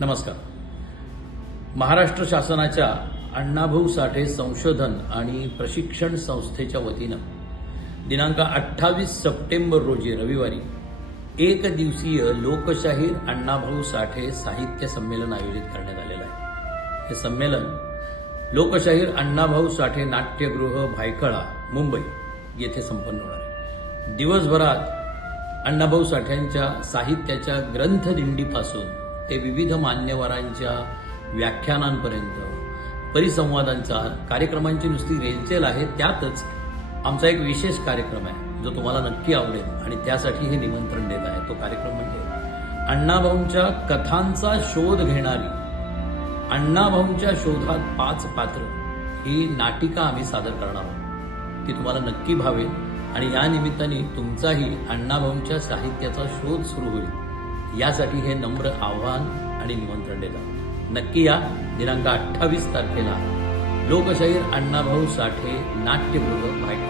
नमस्कार. महाराष्ट्र शासनाच्या अण्णाभाऊ साठे संशोधन आणि प्रशिक्षण संस्थेच्या वतीनं दिनांक 28 सप्टेंबर रोजी रविवारी एक दिवसीय लोकशाहीर अण्णाभाऊ साठे साहित्य संमेलन आयोजित करण्यात आलेलं आहे. हे संमेलन लोकशाहीर अण्णाभाऊ साठे नाट्यगृह भायखळा मुंबई येथे संपन्न होणार आहे. दिवसभरात अण्णाभाऊ साठ्यांच्या साहित्याच्या ग्रंथदिंडीपासून ते विविध मान्यवरांच्या व्याख्यानांपर्यंत परिसंवादांचा कार्यक्रमांची नुसती रेलचेल आहे. त्यातच आमचा एक विशेष कार्यक्रम आहे जो तुम्हाला नक्की आवडेल आणि त्यासाठी हे निमंत्रण देत आहे. तो कार्यक्रम म्हणजे अण्णाभाऊंच्या कथांचा शोध घेणारी अण्णाभाऊंच्या शोधात 5 पात्र ही नाटिका आम्ही सादर करणार आहोत. ती तुम्हाला नक्की भावेल आणि या निमित्ताने तुमचाही अण्णाभाऊंच्या साहित्याचा शोध सुरू होईल यासाठी हे नम्र आव्हान आणि निमंत्रण देतात. नक्की या. दिनांक 28 तारखेला लोकशाहीर अण्णाभाऊ साठे नाट्यगृह भायखळा.